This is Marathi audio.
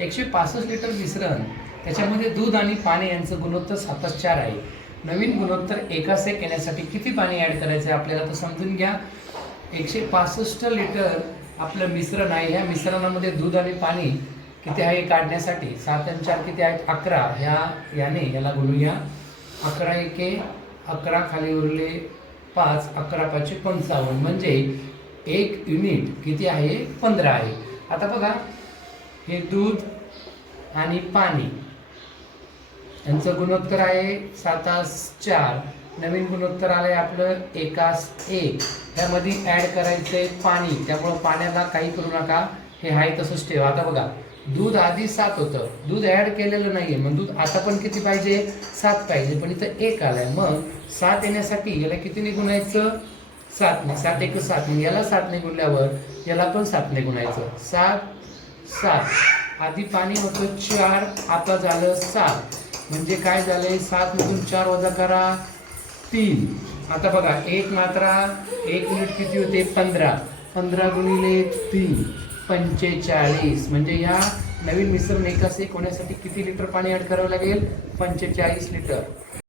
एकशे पासष्ट लिटर मिश्रण त्याच्यामध्ये दूध आणि पाणी यांचं गुणोत्तर सातच चार आहे. नवीन गुणोत्तर एका सेक येण्यासाठी किती पाणी ॲड करायचं आहे आपल्याला तर समजून घ्या. एकशे पासष्ट लिटर आपलं मिश्रण आहे. ह्या मिश्रणामध्ये दूध आणि पाणी किती आहे काढण्यासाठी? सात आणि चार किती आहेत? अकरा. ह्या याने याला बोलूया अकरा एके अकरा खाली उरले पाच अकरा पाचशे पंचावन्न. म्हणजे एक युनिट किती आहे? पंधरा आहे. आता बघा हे दूध आणि पाणी. यांचं गुणोत्तर आहे सातास चार. नवीन गुणोत्तर आलंय आपलं एकास एक. त्यामध्ये ऍड करायचंय पाणी. त्यामुळं पाण्याला काही करू नका. हे आहे तसंच ठेवा. आता बघा दूध आधी सात होतं. दूध ऍड केलेलं नाही आहे मग दूध आता पण किती पाहिजे? सात पाहिजे. पण इथं एक आलाय. मग सात येण्यासाठी याला कितीने गुणायचं सातने सात एक सात. मग याला सातने गुणल्यावर याला पण सातने गुणायचं सात सात. आधी पाणी होतं चार आता झालं सात. म्हणजे काय झालंय? सात मधून चार वजा करा. तीन. आता बघा एक मात्रा एक मिनिट किती होते? पंधरा. पंधरा गुणिले तीन. पंचेचाळीस. म्हणजे या नवीन मिश्रण एकास एक होण्यासाठी किती लिटर पाणी ॲड करावं लागेल? पंचेचाळीस लिटर.